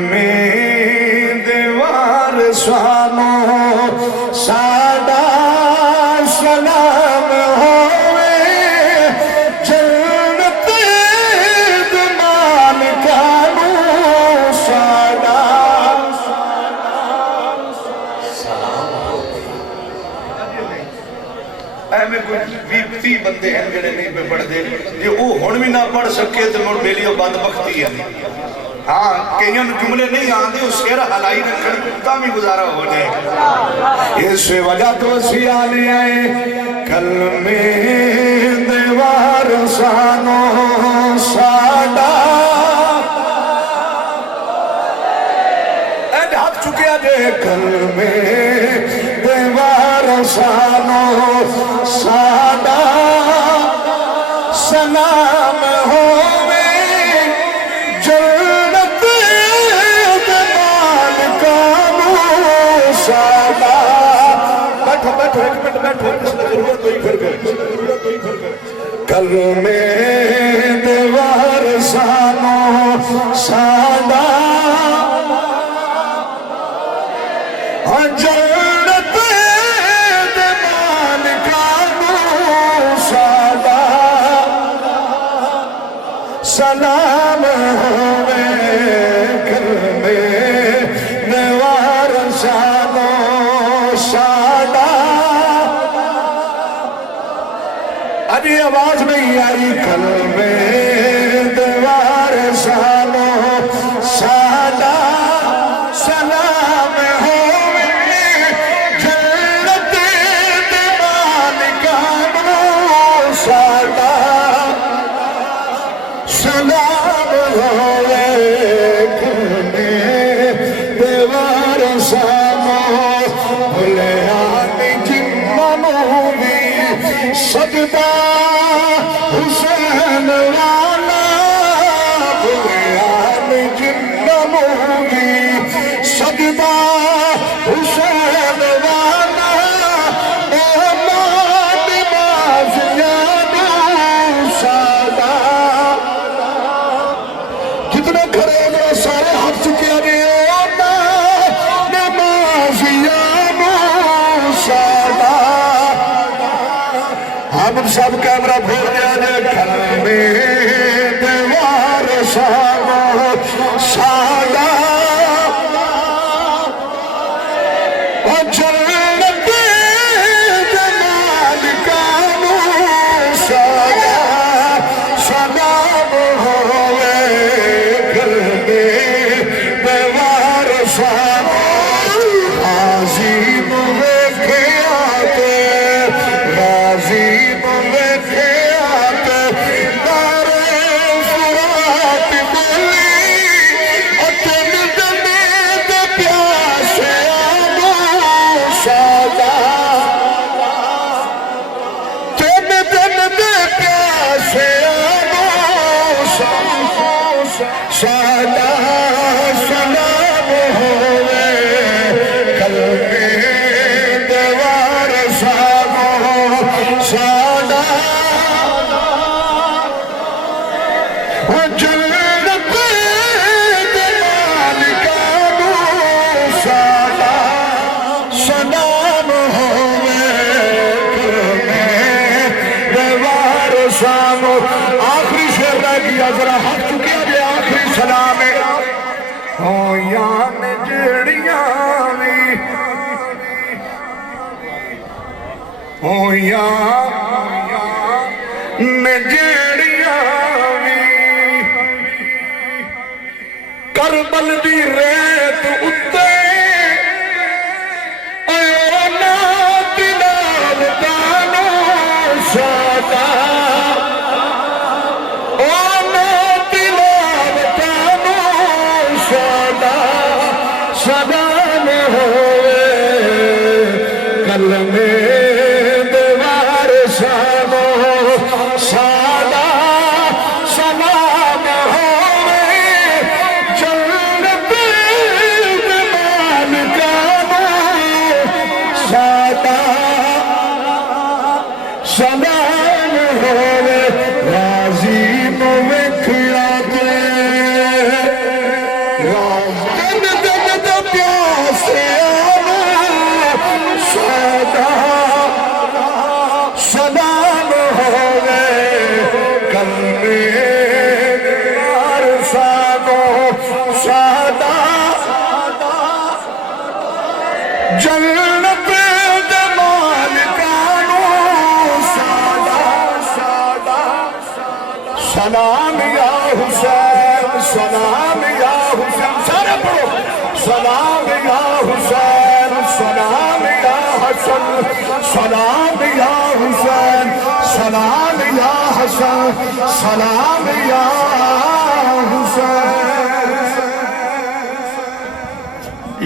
میں دیوار سوانو ساڈا سلام ہوئے جنت دمان کانو ساڈا سلام ہوئے۔ اے میں کوئی 20 بندے ہیں جڑے نہیں پہ پڑھ دے یہ وہ ہون بھی نہ پڑھ سکے تو مر میلی بند بختی ہے۔ ہاں کہیں جملے نہیں آندے اس شیر حلائی رکھن کتا بھی گزارا ہو جائے۔ اس وجہ تو سیانے آئے کلمے دیوار سانو ساڈا اینڈ ہاتھ چکے آجے کلمے دیوار سانو ساڈا سلام ہوئے کلمے دیوار سانو ساڈا جنت دمان کانو ساڈا سلام ہوئے کلمے دیوار سانو ساڈا۔ ابھی آواز نہیں آئی کلمے دیوار سانو ساڈا سلام ہوئے جنت دمان کانو ساڈا سلام ہوئے کلمے دیوار سانو بھلیان جنموں بھی سجدہ حسین والا بھلیان جنموں بھی سجدہ حسین والا امان بازیان ساڈا۔ جتنے کھڑے ہیں سارے ہاتھ چکے ہیں ہم سب کیمرہ بھول جانے کلمے دیوار سانو ساڈا جنت دمان کانو ساڈا سلام ہوئے کلمے دیوار سانو عظیم ویکھیات عظیم ویکھیات دارے فرات بولی اتن دنے دے پیاسے آنو ساڈا تن دن دے پیاسے آنو ساڈا سلام ہوئے کلمے دیوار سانو ساڈا جنت دمان کانو ساڈا سلام ہوئے کلمے دیوار سانو۔ آخری شعر رہ گیا ذرا ہاتھ چکیا جے آخری سلام ہے ہویاں جڑیاں وی ہویاں جڑیاں وی کربل دی ریت اتے ایونا دلال دانو ساڈا اونا دلال دانو ساڈا سلام ہوئے کلمے دیوار سانو ساڈا سلام ہوئے جنت دمان کانو ساڈا سلام ہوئے راضی نو ویکھیا تے راضی دن دن دے پیاسے سادا سلام ہوئے کلمے دار سانو سادا جنت دے مالکانو سادا سلام یا حسین سلام یا حسین سارے پڑھو سلام یا حسین سلام یا حسن سلام یا حسین سلام یا حسن سلام یا حسین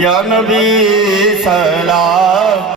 یا نبی سلام